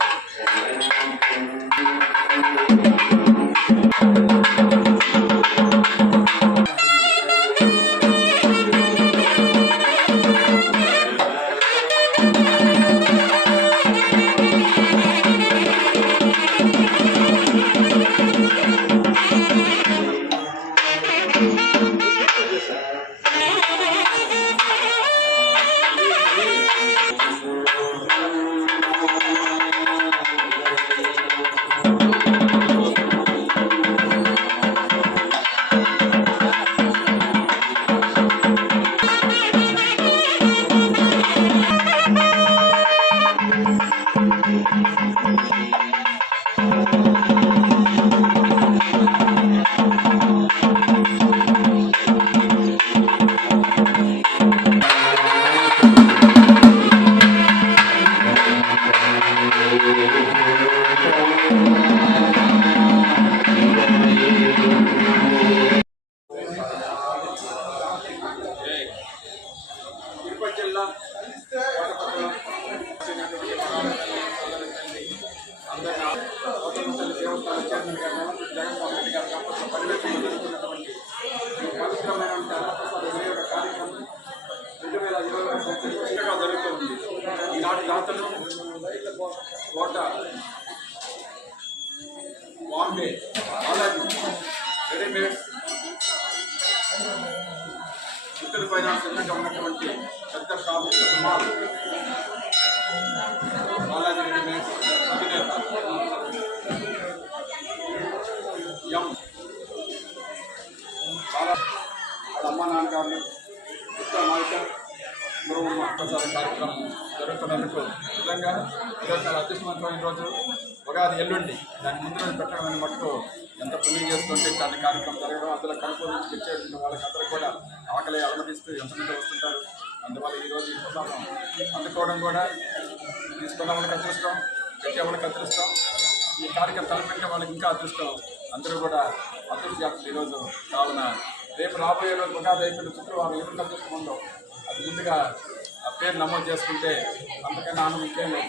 Thank you. Chittoor finance ఎదురుగా ఉన్నటువంటి పెద్ద షాపు బాలాజీ అధినేత. ఎం. బాలా వాళ్ళ అమ్మ నాన్నగారు ఉత్తర నాయక గురువు మహాప్రసాద కార్యక్రమం జరుగుతున్నందుకు నిజంగా ఈరోజు చాలా అత్యుష్టమైన రోజు. ఉగాది ఎల్లుండి దాని ముందు పెట్టడం మటుకు ఎంత పుణ్యం చేసుకుంటే ఇట్లాంటి కార్యక్రమం జరగడం అందులో కనుక్కొని వచ్చేటువంటి వాళ్ళకి అందరూ కూడా ఆకలి అలమటిస్తూ ఎంతమంది వస్తుంటారు అందువల్ల ఈరోజు ఈ ప్రసాదం అందుకోవడం కూడా తీసుకున్న వాళ్ళకి అదృష్టం పెట్టే వాళ్ళకి అదృష్టం ఈ కార్యక్రమం తలపెట్టే వాళ్ళకి ఇంకా అదృష్టం. అందరూ కూడా అదృష్టం ఈరోజు కావున. రేపు రాబోయే రోజు ఉగాది అయిపోయిన శుక్రవారం ఎవరికి అదృష్టం ఉందో అది ముందుగా ఆ పేరు నమోదు చేసుకుంటే అంతకన్నా ఆనందం ఇంకేం లేదు.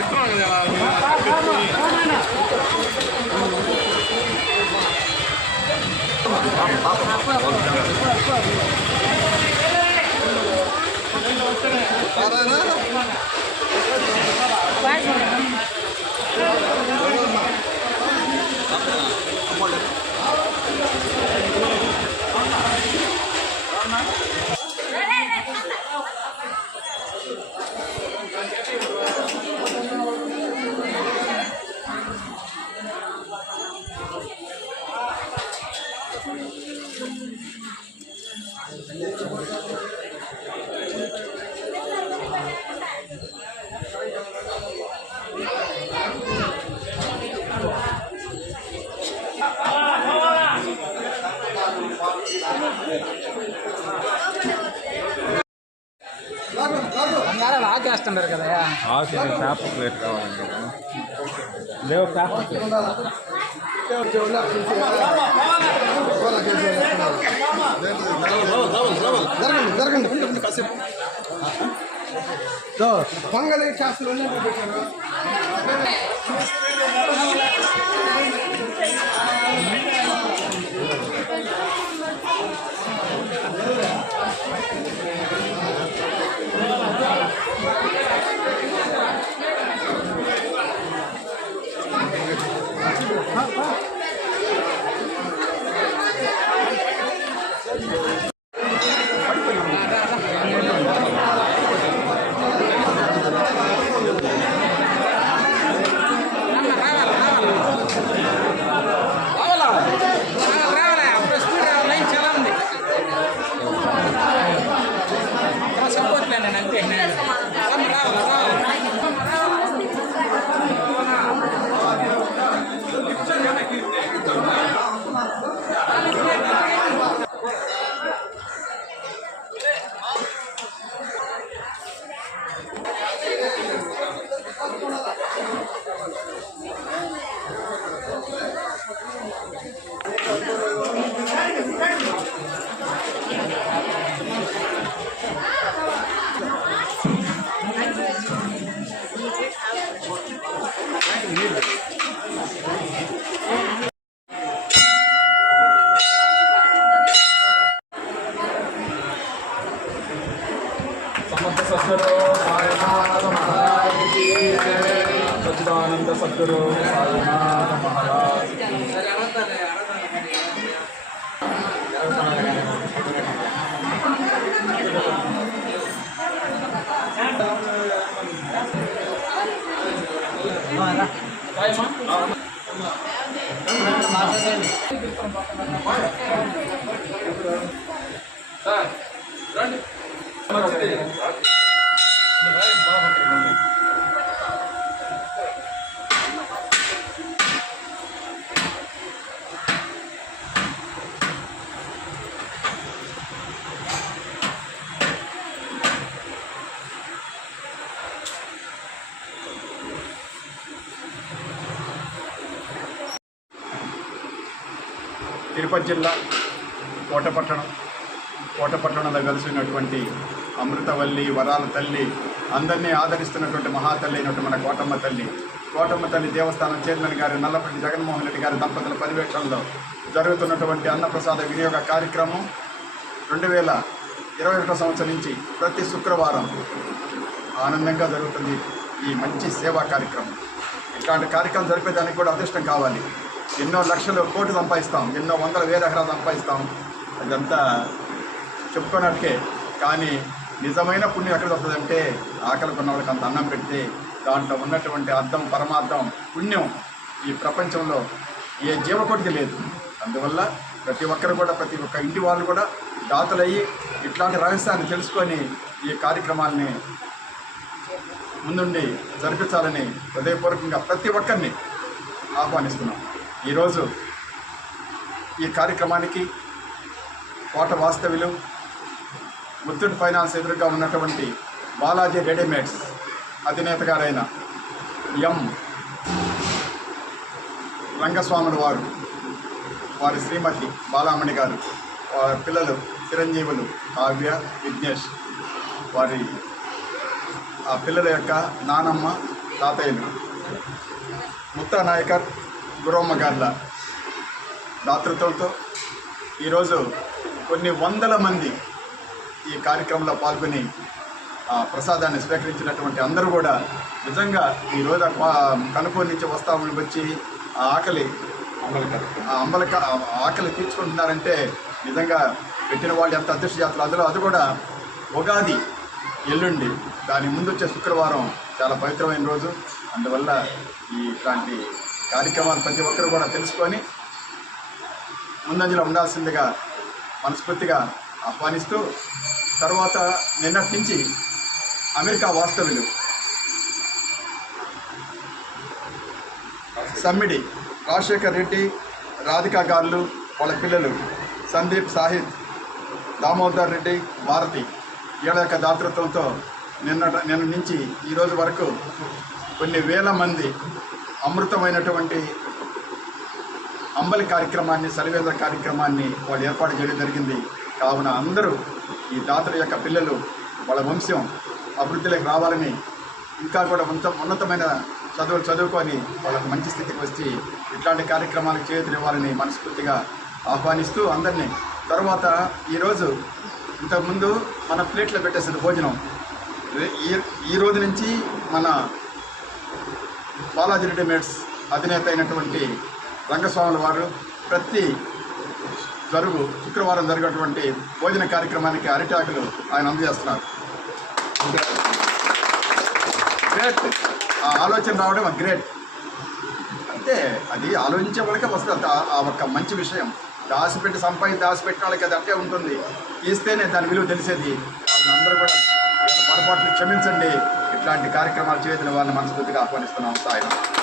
嗯好的好的 ఆకేస్తున్నారు కదా ఆకు పేపర్ ప్లేట్ కావాలండి లేవు ప్లేట్. జరగండి జరగండి. కాసేపు. పొంగలి పెట్టారు? మాట్లాడండి తిరుపతి జిల్లా కోటపట్టణం. కోటపట్టణంలో కలిసినటువంటి అమృతవల్లి వరాల తల్లి అందరినీ ఆదరిస్తున్నటువంటి మహాతల్లి అయినటువంటి మన కోటమ్మ తల్లి. కోటమ్మ తల్లి దేవస్థానం చైర్మన్ గారు నల్లపల్లి జగన్మోహన్ రెడ్డి గారి దంపతుల పర్యవేక్షణలో జరుగుతున్నటువంటి అన్నప్రసాద వినియోగ కార్యక్రమం రెండు వేల ఇరవై ఒకటో సంవత్సరం నుంచి ప్రతి శుక్రవారం ఆనందంగా జరుగుతుంది ఈ మంచి సేవా కార్యక్రమం. ఇట్లాంటి కార్యక్రమం జరిపేదానికి కూడా అదృష్టం కావాలి. ఎన్నో లక్షలు కోట్లు సంపాదిస్తాం ఎన్నో వందల వేల ఎకరాలు సంపాదిస్తాం. అదంతా చెప్పుకున్నట్టుకే కానీ నిజమైన పుణ్యం ఎక్కడ వస్తుందంటే ఆకలి కొన్న వాళ్ళకి అంత అన్నం పెడితే దాంట్లో ఉన్నటువంటి అర్థం పరమార్థం పుణ్యం ఈ ప్రపంచంలో ఏ జీవకోటికి లేదు. అందువల్ల ప్రతి ఒక్కరు కూడా ప్రతి ఒక్క ఇంటి వాళ్ళు కూడా దాతలయ్యి ఇట్లాంటి రహస్యాన్ని తెలుసుకొని ఈ కార్యక్రమాల్ని ముందుండి జరిపించాలని హృదయపూర్వకంగా ప్రతి ఒక్కరిని ఆహ్వానిస్తున్నాం. ఈరోజు ఈ కార్యక్రమానికి కోట వాస్తవ్యులు ముత్తూట్ ఫైనాన్స్ ఎదురుగా ఉన్నటువంటి బాలాజీ రెడీమేడ్స్ అధినేత గారైన ఎం. రంగస్వాములు వారు వారి శ్రీమతి బాలామణి గారు వారి పిల్లలు చిరంజీవులు కావ్య విఘ్నేష్ వారి ఆ పిల్లల యొక్క నానమ్మ తాతయ్యలు. ముత్తా నాయకర్ గురమ్మ గార్ల దాతృత్వంతో ఈరోజు కొన్ని వందల మంది ఈ కార్యక్రమంలో పాల్గొని ఆ ప్రసాదాన్ని స్వీకరించినటువంటి అందరూ కూడా నిజంగా ఈరోజు ఆ కనుపూరు నుంచి వస్తామని వచ్చి ఆ ఆకలి ఆ అంబలక ఆకలి తీర్చుకుంటున్నారంటే నిజంగా పెట్టిన వాళ్ళు ఎంత అదృష్ట జాతులు అందులో అది కూడా ఉగాది ఎల్లుండి దాని ముందు వచ్చే శుక్రవారం చాలా పవిత్రమైన రోజు. అందువల్ల ఈ ఇట్లాంటి కార్యక్రమాలు ప్రతి ఒక్కరు కూడా తెలుసుకొని ముందంజలో ఉండాల్సిందిగా మనస్ఫూర్తిగా ఆహ్వానిస్తూ తర్వాత నిన్నటి నుంచి అమెరికా వాస్తవ్యులు సమ్మిడి రాజశేఖర్ రెడ్డి రాధికా గారు వాళ్ళ పిల్లలు సందీప్ సాహిద్ దామోదర్ రెడ్డి భారతి వీళ్ళ యొక్క దాతృత్వంతో నిన్న నిన్న నుంచి ఈ రోజు వరకు కొన్ని వేల మంది అమృతమైనటువంటి అంబలి కార్యక్రమాన్ని సరివేద కార్యక్రమాన్ని వాళ్ళు ఏర్పాటు చేయడం జరిగింది. కావున అందరూ ఈ దాతల యొక్క పిల్లలు వాళ్ళ వంశం అభివృద్ధిలోకి రావాలని ఇంకా కూడా ఉన్నత ఉన్నతమైన చదువులు చదువుకొని వాళ్ళకు మంచి స్థితికి వచ్చి ఇట్లాంటి కార్యక్రమాలకు చేతునివ్వాలని మనస్ఫూర్తిగా ఆహ్వానిస్తూ అందరినీ తర్వాత ఈరోజు ఇంతకుముందు మన ప్లేట్లో పెట్టేసిన భోజనం. ఈ ఈ రోజు నుంచి మన బాలాజీ రెడీమేడ్స్ అధినేత అయినటువంటి రంగస్వాముల వారు ప్రతి జరుగు శుక్రవారం జరిగినటువంటి భోజన కార్యక్రమానికి అరిటాకులు ఆయన అందజేస్తున్నారు. గ్రేట్ ఆ ఆలోచన రావడం గ్రేట్ అంటే అది ఆలోచించే వాళ్ళకే వస్తుంది. ఆ- ఒక్క మంచి విషయం. దాచిపెట్టి సంపాదించి దాచిపెట్టిన వాళ్ళకి అది అట్టే ఉంటుంది. ఇస్తేనే దాని విలువ తెలిసేది. అందరూ కూడా పొరపాట్లు క్షమించండి. ఇట్లాంటి కార్యక్రమాలు చేయడం వాళ్ళని మనస్ఫూర్తిగా ఆహ్వానిస్తున్నాం. సాయం